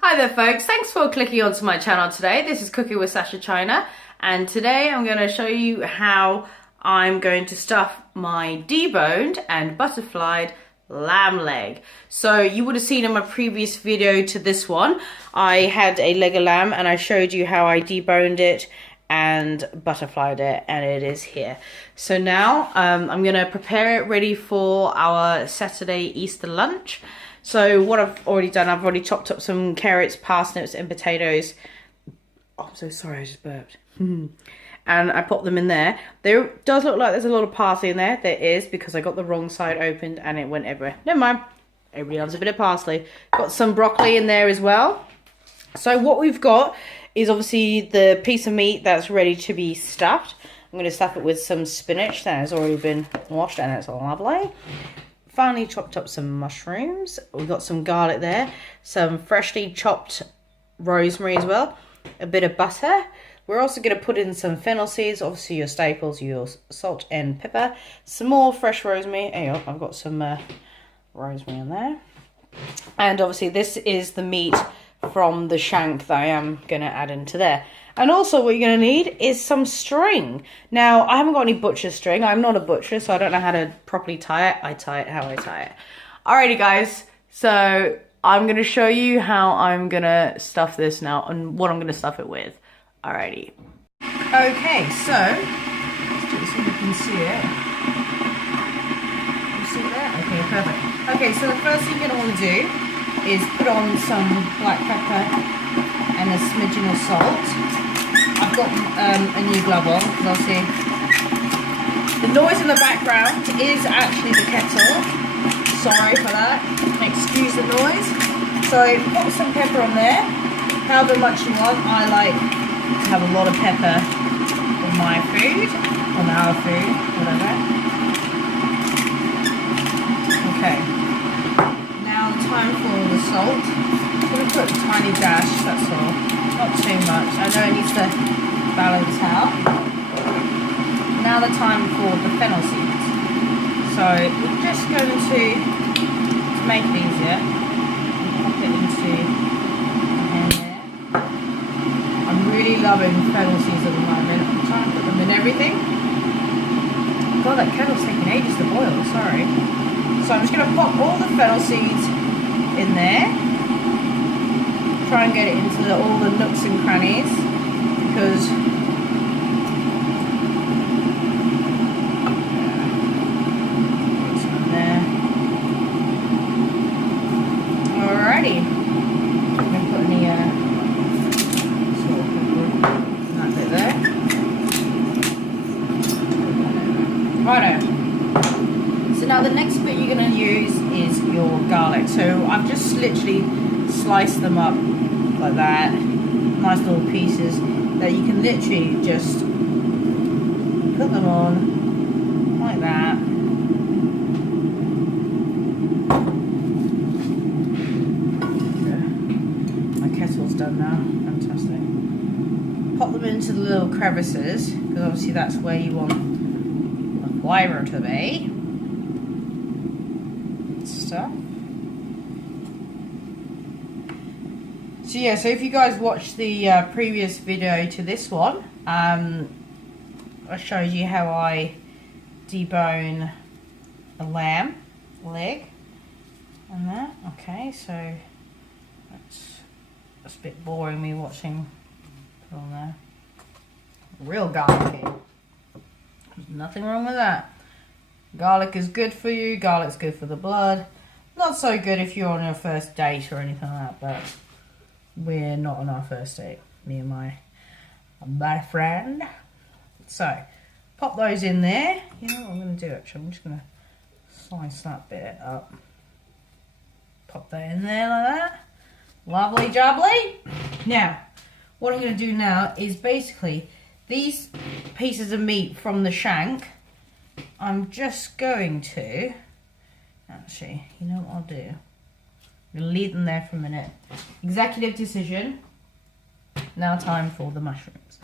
Hi there folks, thanks for clicking onto my channel today. This is Cooking with Sasha China, and today I'm going to show you how I'm going to stuff my deboned and butterflied lamb leg. So you would have seen in my previous video to this one, I had a leg of lamb and I showed you how I deboned it and butterflied it, and it is here. So now I'm going to prepare it ready for our Saturday Easter lunch. So what I've already done, I've already chopped up some carrots, parsnips and potatoes. Oh, I'm so sorry, I just burped. And I popped them in there. There does look like there's a lot of parsley in there. There is, because I got the wrong side opened and it went everywhere. Never mind. Everybody loves a bit of parsley. Got some broccoli in there as well. So what we've got is obviously the piece of meat that's ready to be stuffed. I'm going to stuff it with some spinach that has already been washed and it's lovely. Finally chopped up some mushrooms. We've got some garlic there, some freshly chopped rosemary as well, a bit of butter. We're also going to put in some fennel seeds, obviously your staples, your salt and pepper, some more fresh rosemary. Hey, I've got some rosemary in there. And obviously this is the meat from the shank that I am going to add into there. And also what you're going to need is some string. Now, I haven't got any butcher string. I'm not a butcher, so I don't know how to properly tie it. I tie it how I tie it. Alrighty, guys. So I'm going to show you how I'm going to stuff this now and what I'm going to stuff it with. Alrighty. Okay, so let's just see if you can see it. You see that? Okay, perfect. Okay, so the first thing you're going to want to do is put on some black pepper and a smidgen of salt. I've got a new glove on because I'll see the noise in the background is actually the kettle. Sorry for that. Excuse the noise. So put some pepper on there, however much you want. I like to have a lot of pepper on my food, on our food, whatever. Okay. Now time for the salt. I'm going to put a tiny dash, that's all. Not too much. I know it needs to balance out. Now the time for the fennel seeds. So we're just going to make it easier, pop it into the hand there. I'm really loving fennel seeds at the moment. I'm trying to put them in everything. God, that kettle's taking ages to boil, sorry. So I'm just going to pop all the fennel seeds in there. Try and get it into all the nooks and crannies, because there. Alrighty. I'm going to put any salt and that bit there. Righto. So now the next bit you're going to use is your garlic. So I've just literally sliced them up like that, nice little pieces that you can literally just put them on like that. My kettle's done now, fantastic. Pop them into the little crevices, because obviously that's where you want the flavor to be. Stuff. So yeah, so if you guys watched the previous video to this one, I showed you how I debone a lamb leg and that. Okay, so that's a bit boring me watching. Put on there. Real garlic. There's nothing wrong with that. Garlic is good for you. Garlic's good for the blood. Not so good if you're on your first date or anything like that, but we're not on our first date, me and my friend. So, pop those in there. You know what I'm going to do actually? I'm just going to slice that bit up. Pop that in there like that. Lovely jubbly. Now, what I'm going to do now is basically these pieces of meat from the shank, I'm just going to, actually, you know what I'll do? I'm going to leave them there for a minute. Executive decision. Now time for the mushrooms.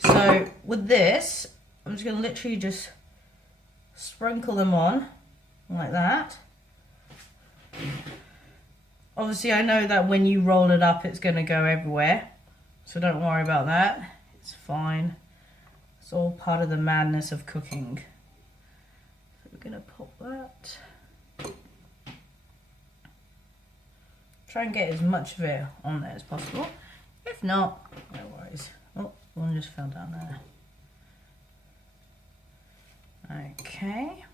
So with this, I'm just going to literally just sprinkle them on like that. Obviously, I know that when you roll it up, it's going to go everywhere. So don't worry about that. It's fine. It's all part of the madness of cooking. So we're going to pop that. Try and get as much of it on there as possible. If not, no worries. Oh, one just fell down there. Okay.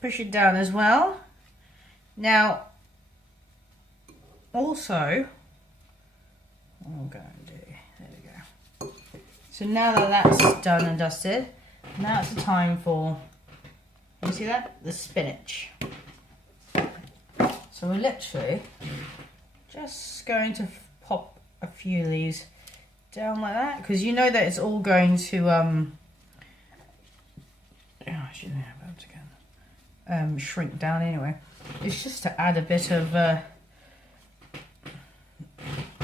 Push it down as well. Now, also, what I'm going to do, there we go. So now that that's done and dusted, now it's the time for, you see that? The spinach. So we're literally just going to pop a few of these down like that, because you know that it's all going to I shouldn't have that again. Shrink down anyway. It's just to add a bit of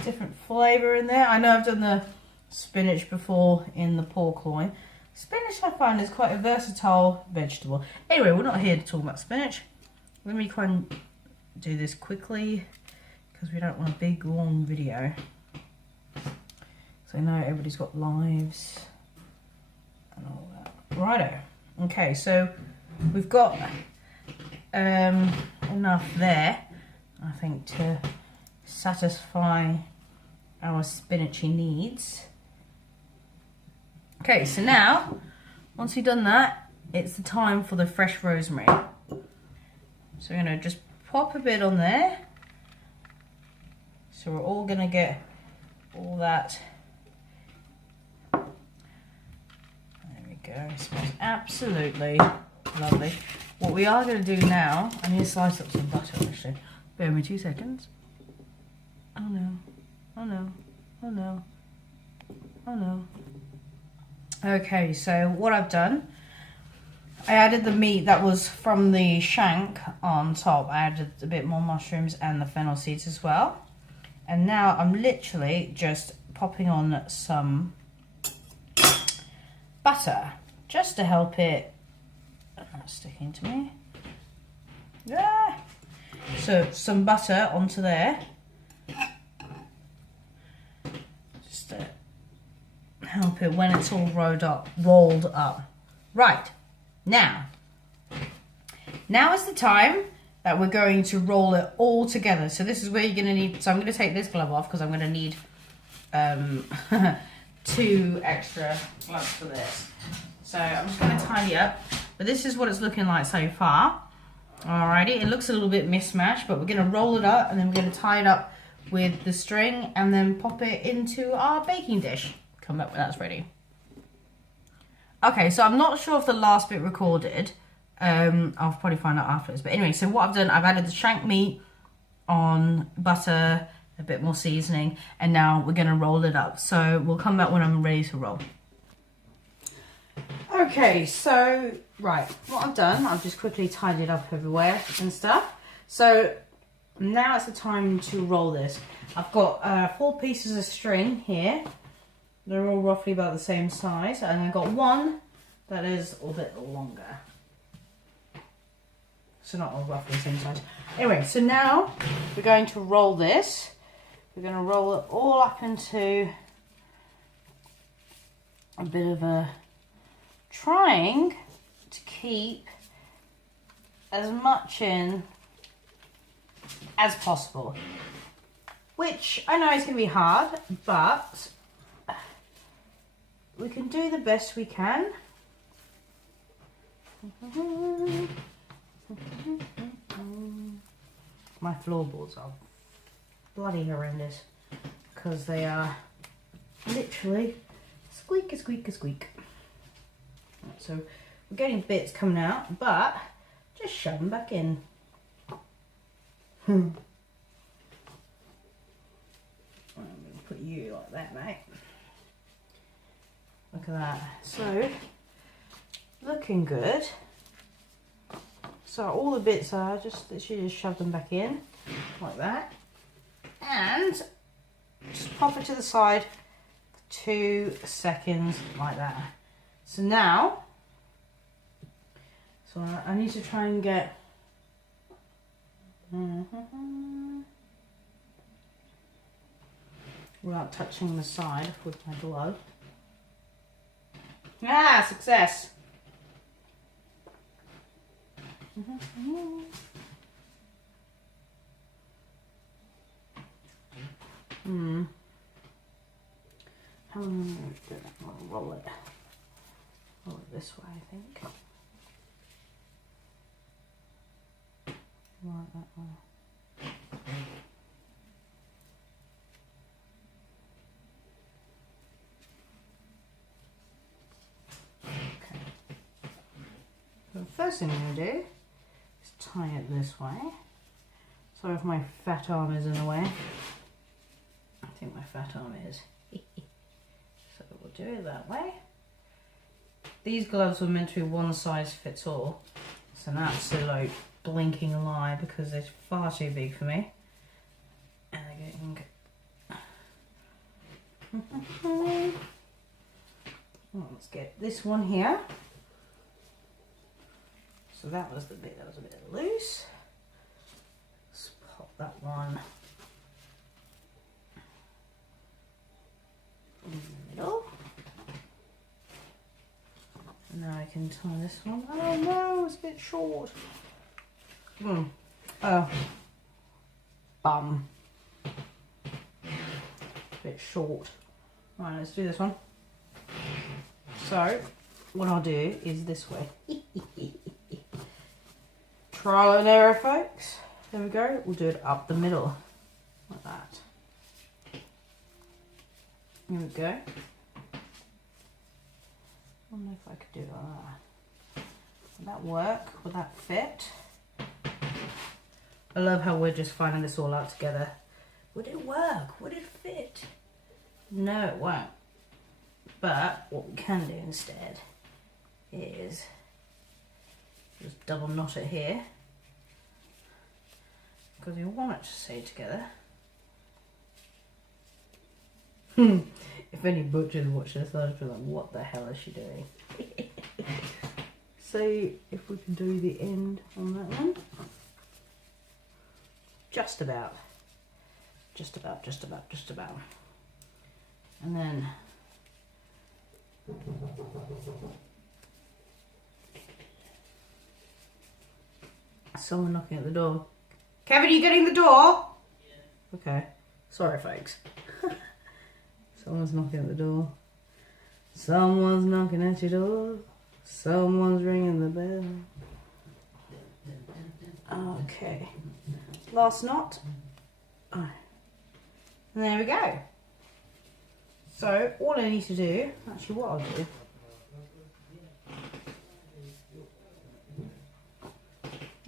different flavour in there. I know I've done the spinach before in the pork loin. Spinach I find is quite a versatile vegetable. Anyway, we're not here to talk about spinach. Let me try and do this quickly because we don't want a big long video. So I know everybody's got lives and all that. Righto. Okay, so we've got enough there, I think, to satisfy our spinachy needs. Okay, so now, once we've done that, it's the time for the fresh rosemary. So we're going to just pop a bit on there. So we're all going to get all that. There we go. It smells absolutely lovely. What we are going to do now, I need to slice up some butter actually. Bear with me 2 seconds. Oh no. Oh no. Oh no. Oh no. Okay, so what I've done, I added the meat that was from the shank on top. I added a bit more mushrooms and the fennel seeds as well. And now I'm literally just popping on some butter just to help it. That's sticking to me. Yeah. So some butter onto there. Just to help it when it's all rolled up. Right. Now is the time that we're going to roll it all together. So this is where you're going to need, so I'm going to take this glove off because I'm going to need 2 extra gloves for this. So I'm just going to tidy up. But this is what it's looking like so far. Alrighty, it looks a little bit mismatched, but we're going to roll it up and then we're going to tie it up with the string and then pop it into our baking dish. Come back when that's ready. Okay, so I'm not sure if the last bit recorded. I'll probably find out afterwards. But anyway, so what I've done, I've added the shank meat on butter, a bit more seasoning, and now we're going to roll it up. So we'll come back when I'm ready to roll. Okay, so, right, what I've done, I've just quickly tidied up everywhere and stuff. So now it's the time to roll this. I've got 4 pieces of string here. They're all roughly about the same size, and I've got one that is a bit longer. So not all roughly the same size. Anyway, so now we're going to roll this. We're going to roll it all up into a bit of a, trying to keep as much in as possible. Which I know is going to be hard, but we can do the best we can. My floorboards are bloody horrendous because they are literally squeak, a squeak, a squeak. So we're getting bits coming out, but just shove them back in. I'm going to put you like that, mate. Look at that. So, looking good. So all the bits are just literally just shove them back in like that, and just pop it to the side for 2 seconds like that. So now, I need to try and get Without touching the side with my glove. Ah, success! How am I going to do that? I'm going to roll it this way, I think. Right, that way. Okay. So the first thing I'm going to do is tie it this way. Sorry if my fat arm is in the way. I think my fat arm is. So we'll do it that way. These gloves were meant to be one size fits all. It's an absolute blinking lie because they're far too big for me. And they're getting... Well, let's get this one here. So that was the bit that was a bit loose. Let's pop that one in the middle. And now I can tie this one. Oh no, it's a bit short. Oh. Bum. Bit short. Right, let's do this one. So, what I'll do is this way. Trial and error, folks. There we go. We'll do it up the middle. Like that. Here we go. I don't know if I could do it like that. Would that work? Would that fit? I love how we're just finding this all out together. Would it work? Would it fit? No, it won't. But what we can do instead is just double knot it here. Because we want it to stay together. If any butchers watch this, I'll just be like, what the hell is she doing? So if we can do the end on that one. Just about. Just about, just about, just about. And then someone knocking at the door. Kevin, are you getting the door? Yeah. Okay. Sorry, folks. Someone's knocking at the door. Someone's knocking at your door. Someone's ringing the bell. Okay. Last knot. Oh. And there we go. So all I need to do, actually what I'll do,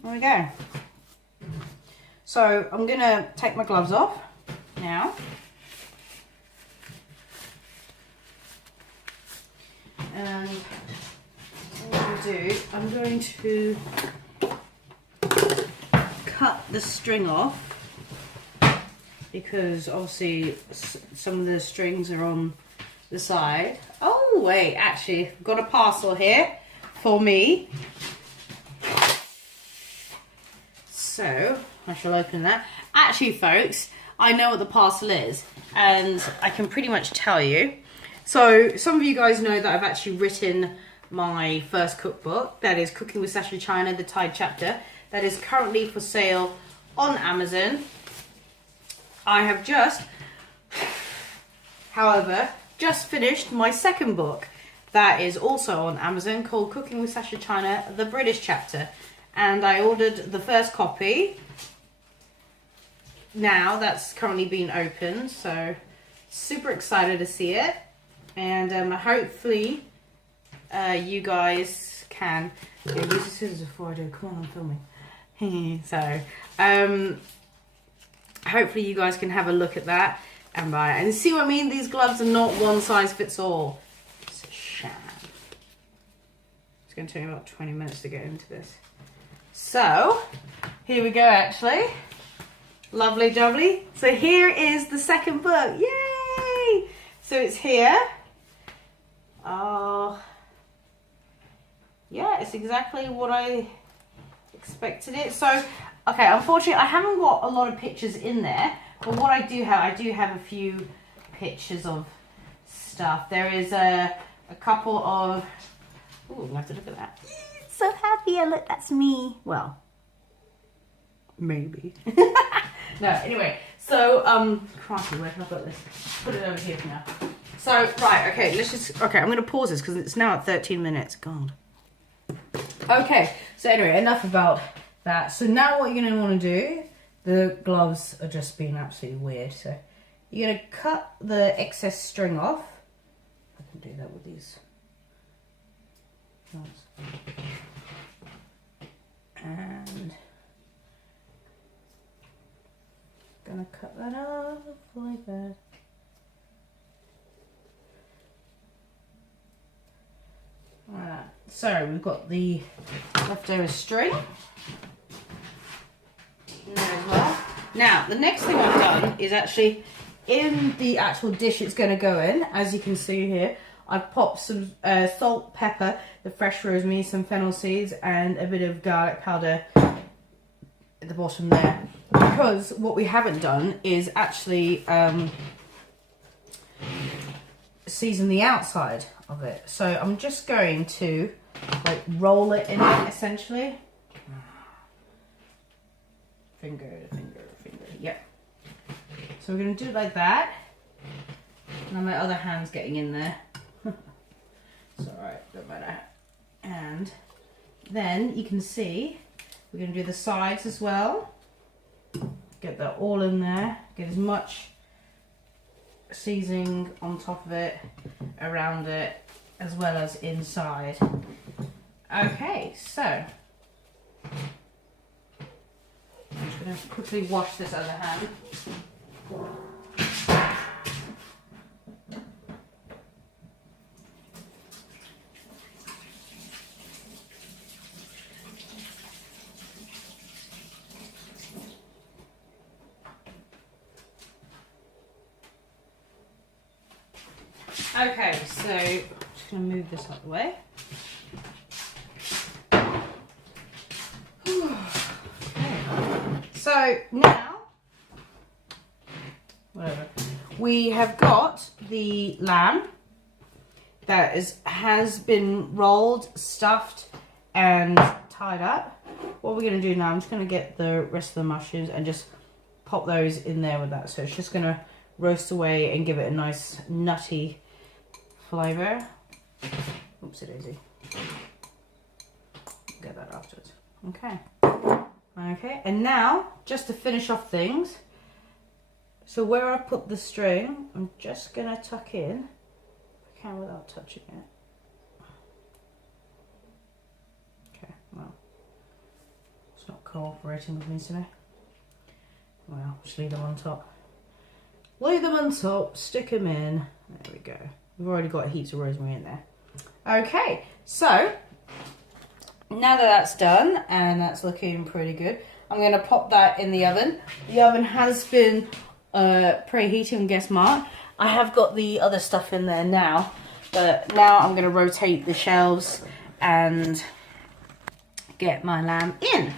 there we go. So I'm going to take my gloves off now. And what I'm going to do, I'm going to cut the string off because obviously some of the strings are on the side. Oh wait, actually I've got a parcel here for me. So I shall open that. Actually folks, I know what the parcel is and I can pretty much tell you. So some of you guys know that I've actually written my first cookbook, that is Cooking with Sasha China, the Thai chapter, that is currently for sale on Amazon. I have just, however, just finished my second book that is also on Amazon called Cooking with Sasha China, the British chapter. And I ordered the first copy. Now that's currently being opened, so super excited to see it. And hopefully you guys can use the scissors before I do. Come on, I'm filming. So hopefully you guys can have a look at that and buy it. And see what I mean? These gloves are not one size fits all. It's a sham. It's going to take me about 20 minutes to get into this. So here we go actually. Lovely jubbly. So here is the second book. Yay! So it's here. Yeah, it's exactly what I expected it. So Okay, unfortunately, I haven't got a lot of pictures in there, but what I do have a few pictures of stuff. There is a couple of... Ooh, I have to look at that. So happy, look, that's me. Well, maybe. No, anyway, so, crikey, where can I put this? Put it over here for now. So, right, okay, I'm going to pause this because it's now at 13 minutes. God. Okay, so anyway, enough about that. So now what you're going to want to do, the gloves are just being absolutely weird. So you're going to cut the excess string off. I can do that with these gloves. And gonna cut that off like that. Alright, so we've got the leftover string in there as well. Now, the next thing I've done is actually in the actual dish it's going to go in, as you can see here, I've popped some salt, pepper, the fresh rosemary, some fennel seeds, and a bit of garlic powder at the bottom there. Because what we haven't done is actually season the outside of it. So I'm just going to like roll it in it essentially. Finger, yep. So we're going to do it like that. Now my other hand's getting in there. It's alright, don't matter. And then you can see we're going to do the sides as well. Get that all in there. Get as much seasoning on top of it, around it, as well as inside. Okay, so I'm just going to quickly wash this other hand. Okay, so I'm just going to move this out of the way. Okay. So now, whatever, we have got the lamb that has been rolled, stuffed, and tied up. What we're going to do now, I'm just going to get the rest of the mushrooms and just pop those in there with that. So it's just going to roast away and give it a nice nutty flavour. Oopsie daisy. Get that afterwards. Okay. Okay, and now just to finish off things, so where I put the string, I'm just gonna tuck in, if I can without touching it. Okay, well, it's not cooperating with me today. Well, just leave them on top. Leave them on top, stick them in. There we go. We've already got heaps of rosemary in there. Okay, so now that that's done and that's looking pretty good, I'm going to pop that in the oven. The oven has been preheating on guess mark. I have got the other stuff in there now, but now I'm going to rotate the shelves and get my lamb in.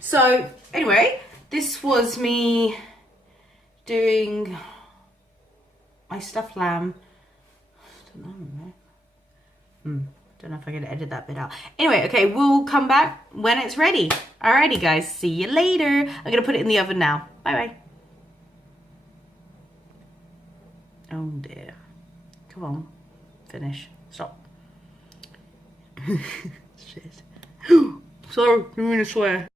So anyway, this was me doing my stuffed lamb. Don't know if I'm going to edit that bit out. Anyway, okay, we'll come back when it's ready. Alrighty, guys, see you later. I'm going to put it in the oven now. Bye-bye. Oh, dear. Come on. Finish. Stop. Shit. Sorry, I didn't mean to swear.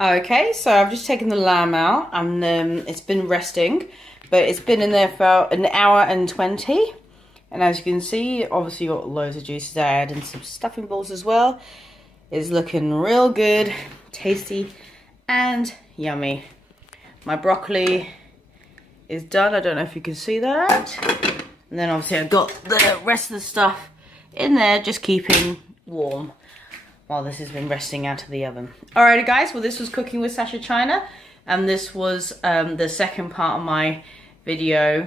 Okay, so I've just taken the lamb out, and it's been resting, but it's been in there for an hour and 20. And as you can see, obviously got loads of juices. I added some stuffing balls as well. It's looking real good, tasty, and yummy. My broccoli is done. I don't know if you can see that. And then obviously I've got the rest of the stuff in there, just keeping warm while this has been resting out of the oven. Alrighty guys, well this was Cooking with Sasha China, and this was the second part of my video.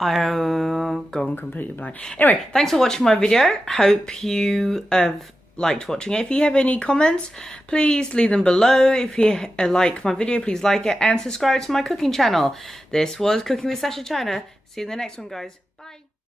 I've gone completely blind. Anyway, thanks for watching my video. Hope you have liked watching it. If you have any comments, please leave them below. If you like my video, please like it and subscribe to my cooking channel. This was Cooking with Sasha China. See you in the next one, guys. Bye.